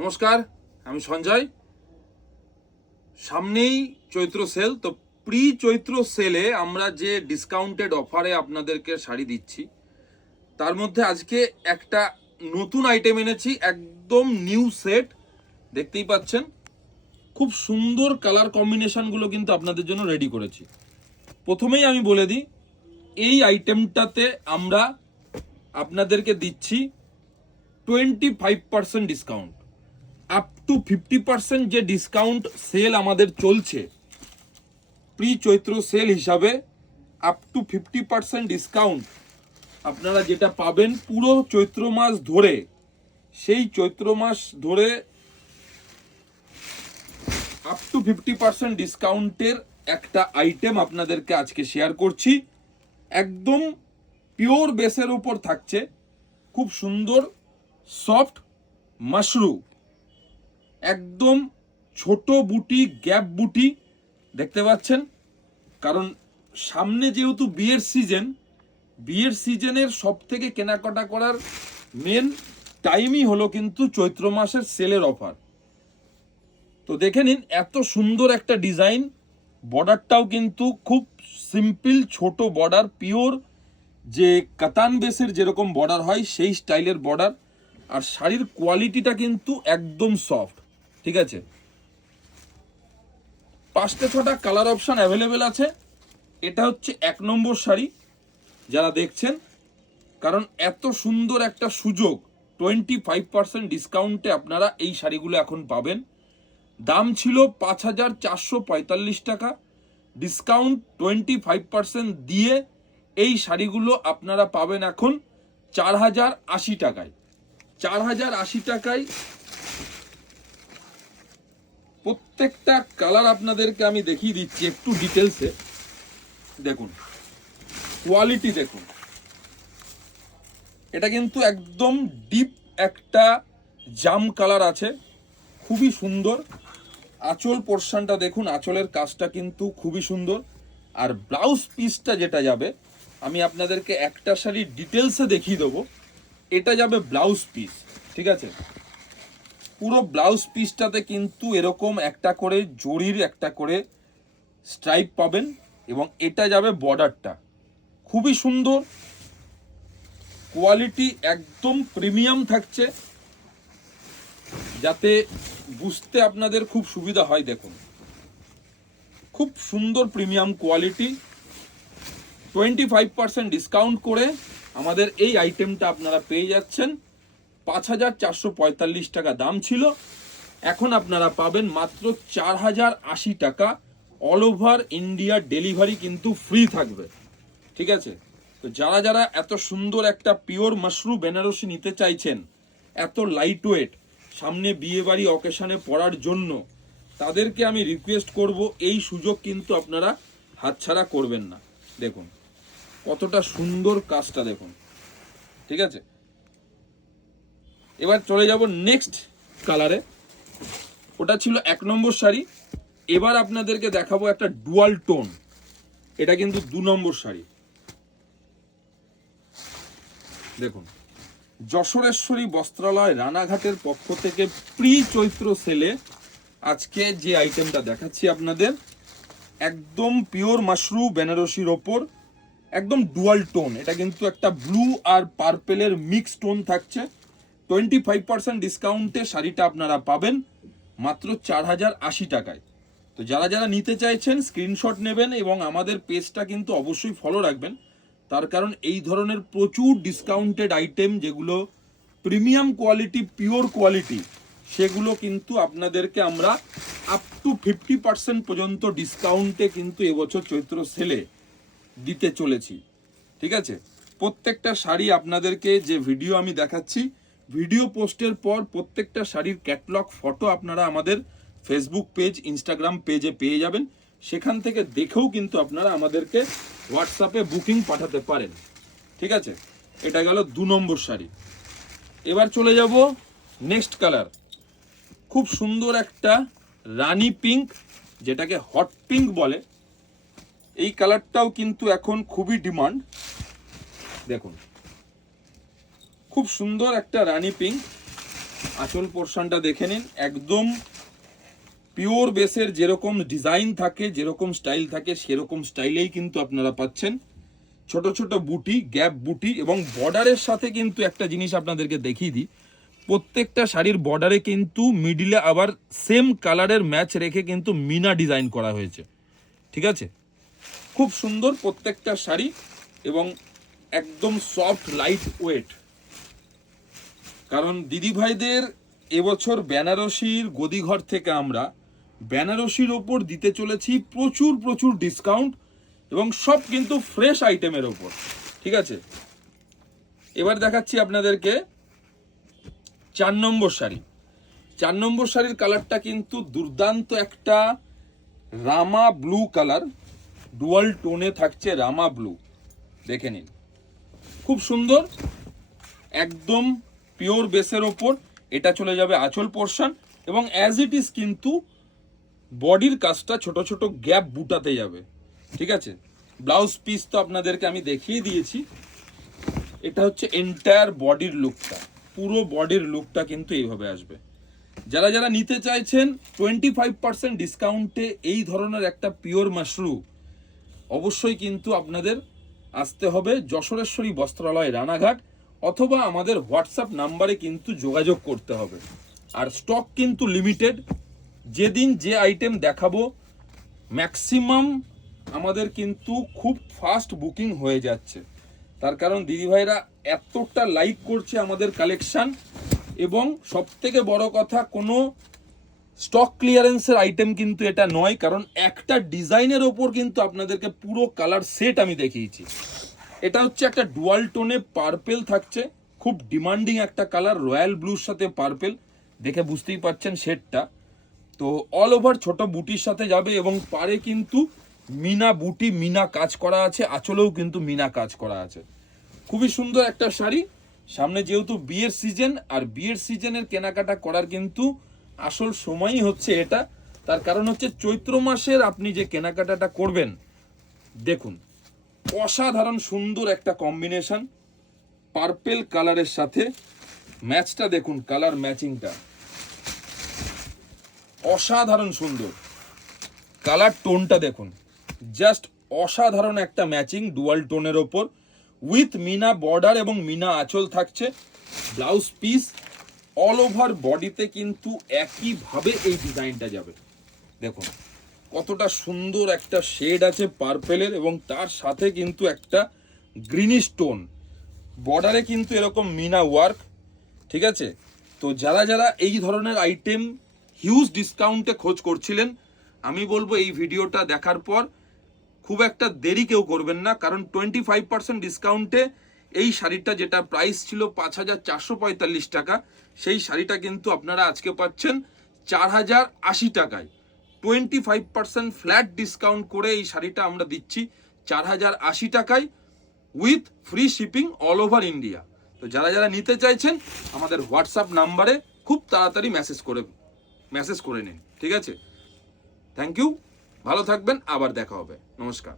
নমস্কার, আমি সঞ্জয়। সামনেই চৈত্র সেল, তো প্রি চৈত্র সেলে আমরা যে ডিসকাউন্টেড অফারে আপনাদেরকে শাড়ি দিচ্ছি তার মধ্যে আজকে একটা নতুন আইটেম এনেছি, একদম নিউ সেট। দেখতেই পাচ্ছেন খুব সুন্দর কালার কম্বিনেশনগুলো কিন্তু আপনাদের জন্য রেডি করেছি। প্রথমেই আমি বলে দিই, এই আইটেমটাতে আমরা আপনাদেরকে দিচ্ছি 25% ডিসকাউন্ট। আপ টু 50% যে ডিসকাউন্ট সেল আমাদের চলছে প্রি চৈত্র সেল হিসাবে, আপ টু 50% ডিসকাউন্ট আপনারা যেটা পাবেন পুরো চৈত্র মাস ধরে, সেই চৈত্র মাস ধরে আপ টু 50% ডিসকাউন্টের একটা আইটেম আপনাদেরকে আজকে শেয়ার করছি। একদম পিওর বেসের উপর থাকছে, খুব সুন্দর সফট মাশরু, একদম ছোট বুটি, গ্যাপ বুটি দেখতে পাচ্ছেন। কারণ সামনে যেহেতু বিয়ের সিজনের সব থেকে কেনাকাটা করার মেন টাইমই হলো কিন্তু চৈত্র মাসের সেলের অফার। তো দেখে নিন এত সুন্দর একটা ডিজাইন, বর্ডারটাও কিন্তু খুব সিম্পল ছোট বর্ডার, পিওর যে কাতান বেসের যেরকম বর্ডার হয় সেই স্টাইলের বর্ডার। আর শাড়ির কোয়ালিটিটা কিন্তু একদম সফট, ঠিক আছে। 5-6টা কালার অপশন অ্যাভেলেবেল আছে। এটা হচ্ছে 1 নম্বর শাড়ি যারা দেখছেন, কারণ এত সুন্দর একটা সুযোগ 25% ডিসকাউন্টে আপনারা এই শাড়িগুলো এখন পাবেন। দাম ছিল 5,445 টাকা, ডিসকাউন্ট 25% দিয়ে এই শাড়িগুলো আপনারা পাবেন এখন 4,080 টাকায়। 4,080 টাকায় প্রত্যেকটা কালার আপনাদেরকে আমি দেখিয়ে দিচ্ছি একটু ডিটেলসে। দেখুন কোয়ালিটি, দেখুন এটা কিন্তু একদম ডিপ একটা জাম কালার আছে, খুবই সুন্দর। আঁচল পোর্শনটা দেখুন, আঁচলের কাজটা কিন্তু খুবই সুন্দর। আর ব্লাউজ পিসটা যেটা যাবে, আমি আপনাদেরকে একটা শাড়ি ডিটেলসে দেখিয়ে দেবো। এটা যাবে ব্লাউজ পিস, ঠিক আছে। পুরো ব্লাউজ পিসটাতে কিন্তু এরকম একটা করে জরির একটা করে স্ট্রাইপ পাবেন, এবং এটা যাবে বর্ডারটা, খুবই সুন্দর। কোয়ালিটি একদম প্রিমিয়াম থাকছে, যাতে বুঝতে আপনাদের খুব সুবিধা হয়। দেখুন খুব সুন্দর প্রিমিয়াম কোয়ালিটি। 25% ডিসকাউন্ট করে আমাদের এই আইটেমটা আপনারা পেয়ে যাচ্ছেন। 5,445 টাকা দাম ছিল, এখন আপনারা পাবেন মাত্র 4,080 টাকা। অল ওভার ইন্ডিয়া ডেলিভারি কিন্তু ফ্রি থাকবে, ঠিক আছে। তো যারা যারা এত সুন্দর একটা পিওর মাশরু বেনারসি নিতে চাইছেন, এত লাইট ওয়েট, সামনে বিয়ে বাড়ি অকেশনে পরার জন্য, তাদেরকে আমি রিকোয়েস্ট করব এই সুযোগ কিন্তু আপনারা হাতছাড়া করবেন না। দেখুন কতটা সুন্দর কাজটা, দেখুন, ঠিক আছে। এবার চলে যাব নেক্সট কালারে। ওটা ছিল 1 নম্বর শাড়ি। এবার আপনাদেরকে দেখাবো একটা ডুয়াল টোন, এটা কিন্তু 2 নম্বর শাড়ি। দেখুন যশোরেশ্বরী বস্ত্রালয় রানাঘাটের পক্ষ থেকে প্রি চৈত্র সেলে আজকে যে আইটেমটা দেখাচ্ছি আপনাদের, একদম পিওর মাশরু বেনারসির ওপর, একদম ডুয়াল টোন। এটা কিন্তু একটা ব্লু আর পার্পেলের মিক্স টোন থাকছে। 25% ডিসকাউন্টে শাড়িটা আপনারা পাবেন মাত্র 4,080 টাকায়। তো যারা যারা নিতে চাইছেন স্ক্রিনশট নেবেন, এবং আমাদের পেজটা কিন্তু অবশ্যই ফলো রাখবেন। তার কারণ এই ধরনের প্রচুর ডিসকাউন্টেড আইটেম, যেগুলো প্রিমিয়াম কোয়ালিটি, পিওর কোয়ালিটি, সেগুলো কিন্তু আপনাদেরকে আমরা আপ টু 50% পর্যন্ত ডিসকাউন্টে কিন্তু এবছর চৈত্র সেলে দিতে চলেছি, ঠিক আছে। প্রত্যেকটা শাড়ি আপনাদেরকে যে ভিডিও আমি দেখাচ্ছি, ভিডিও পোস্টের পর প্রত্যেকটা শাড়ির ক্যাটলগ ফটো আপনারা আমাদের ফেসবুক পেজ, ইনস্টাগ্রাম পেজে পেয়ে যাবেন। সেখান থেকে দেখেও কিন্তু আপনারা আমাদেরকে হোয়াটসঅ্যাপে বুকিং পাঠাতে পারেন, ঠিক আছে। এটা গেল 2 নম্বর শাড়ি। এবার চলে যাব নেক্সট কালার, খুব সুন্দর একটা রানী পিঙ্ক, যেটাকে হট পিঙ্ক বলে। এই কালারটাও কিন্তু এখন খুবই ডিমান্ড। দেখুন খুব সুন্দর একটা রানী পিঙ্ক, আঁচল পোর্শনটা দেখে নিন, একদম পিওর বেসের যেরকম ডিজাইন থাকে, যেরকম স্টাইল থাকে, সেরকম স্টাইলেই কিন্তু আপনারা পাচ্ছেন। ছোট ছোট বুটি, গ্যাপ বুটি, এবং বর্ডারের সাথে কিন্তু একটা জিনিস আপনাদেরকে দেখিয়ে দিই, প্রত্যেকটা শাড়ির বর্ডারে কিন্তু মিডিলে আবার সেম কালারের ম্যাচ রেখে কিন্তু মিনা ডিজাইন করা হয়েছে। ঠিক আছে, খুব সুন্দর প্রত্যেকটা শাড়ি, এবং একদম সফট লাইট ওয়েট। কারণ দিদিভাইদের এবছর বেনারসির গদিঘর থেকে আমরা বেনারসির ওপর দিতে চলেছি প্রচুর প্রচুর ডিসকাউন্ট, এবং সব কিন্তু ফ্রেশ আইটেমের ওপর। ঠিক আছে, এবার দেখাচ্ছি আপনাদেরকে 4 নম্বর শাড়ি। 4 নম্বর শাড়ির কালারটা কিন্তু দুর্দান্ত একটা রামা ব্লু কালার, ডুয়াল টোনে থাকছে রামা ব্লু, দেখে নিন, খুব সুন্দর, একদম পিওর বেসের ওপর। এটা চলে যাবে আঁচল পোর্শন, এবং অ্যাজ ইট ইজ কিন্তু বডির কাজটা ছোট ছোট গ্যাপ বুটাতে যাবে। ঠিক আছে, ব্লাউজ পিস তো আপনাদেরকে আমি দেখিয়ে দিয়েছি। এটা হচ্ছে এন্টায়ার বডির লুকটা, পুরো বডির লুকটা কিন্তু এইভাবে আসবে। যারা যারা নিতে চাইছেন 25% ডিসকাউন্টে এই ধরনের একটা পিওর মাশরু, অবশ্যই কিন্তু আপনাদের আসতে হবে যশোরেশ্বরী বস্ত্রালয় রানাঘাট, অথবা আমাদের হোয়াটসঅ্যাপ নাম্বারে কিন্তু যোগাযোগ করতে হবে। আর স্টক কিন্তু লিমিটেড, যেদিন যে আইটেম দেখাবো ম্যাক্সিমাম আমাদের কিন্তু খুব ফাস্ট বুকিং হয়ে যাচ্ছে। তার কারণ দিদিভাইরা এতটা লাইক করছে আমাদের কালেকশন, এবং সবথেকে বড় কথা, কোনো স্টক ক্লিয়ারেন্সের আইটেম কিন্তু এটা নয়, কারণ একটা ডিজাইনের ওপর কিন্তু আপনাদেরকে পুরো কালার সেট আমি দেখিয়েছি। এটা হচ্ছে একটা ডুয়াল টোনে পার্পেল থাকছে, খুব ডিমান্ডিং একটা কালার, রয়্যাল ব্লুর সাথে পার্পেল, দেখে বুঝতেই পারছেন শেডটা। তো অল ওভার ছোট বুটির সাথে যাবে, এবং পারে কিন্তু মিনা বুটি, মিনা কাজ করা আছে, আঁচলেও কিন্তু মিনা কাজ করা আছে। খুবই সুন্দর একটা শাড়ি। সামনে যেহেতু বিয়ের সিজন, আর বিয়ের সিজনের কেনাকাটা করার কিন্তু আসল সময়ই হচ্ছে এটা। তার কারণ হচ্ছে চৈত্র মাসের আপনি যে কেনাকাটাটা করবেন, দেখুন অসাধারণ সুন্দর একটা কম্বিনেশন, পার্পেল কালারের সাথে ম্যাচটা দেখুন, কালার ম্যাচিংটা অসাধারণ সুন্দর, কালার টোনটা দেখুন, জাস্ট অসাধারণ একটা ম্যাচিং ডুয়াল টোনের ওপর, উইথ মিনা বর্ডার এবং মিনা আঁচল থাকছে। ব্লাউজ পিস অল ওভার বডিতে কিন্তু একইভাবে এই ডিজাইনটা যাবে। দেখুন কতটা সুন্দর একটা শেড আছে পার্পেলের, এবং তার সাথে কিন্তু একটা গ্রিনিশ টোন, বর্ডারে কিন্তু এরকম মিনা ওয়ার্ক। ঠিক আছে, তো যারা যারা এই ধরনের আইটেম হিউজ ডিসকাউন্টে খোঁজ করছিলেন, আমি বলবো এই ভিডিওটা দেখার পর খুব একটা দেরি কেউ করবেন না, কারণ 25% ডিসকাউন্টে এই শাড়িটা, যেটা প্রাইস ছিল 5445 টাকা, সেই শাড়িটা কিন্তু আপনারা আজকে পাচ্ছেন 4080 টাকায়। 25% ফ্ল্যাট ডিসকাউন্ট করে এই শাড়িটা আমরা দিচ্ছি 4080 টাকায়, with free shipping all over India. তো যারা যারা নিতে চাইছেন আমাদের হোয়াটসঅ্যাপ নাম্বারে খুব তাড়াতাড়ি মেসেজ করে নিন। ঠিক আছে, থ্যাংক ইউ, ভালো থাকবেন, আবার দেখা হবে, নমস্কার।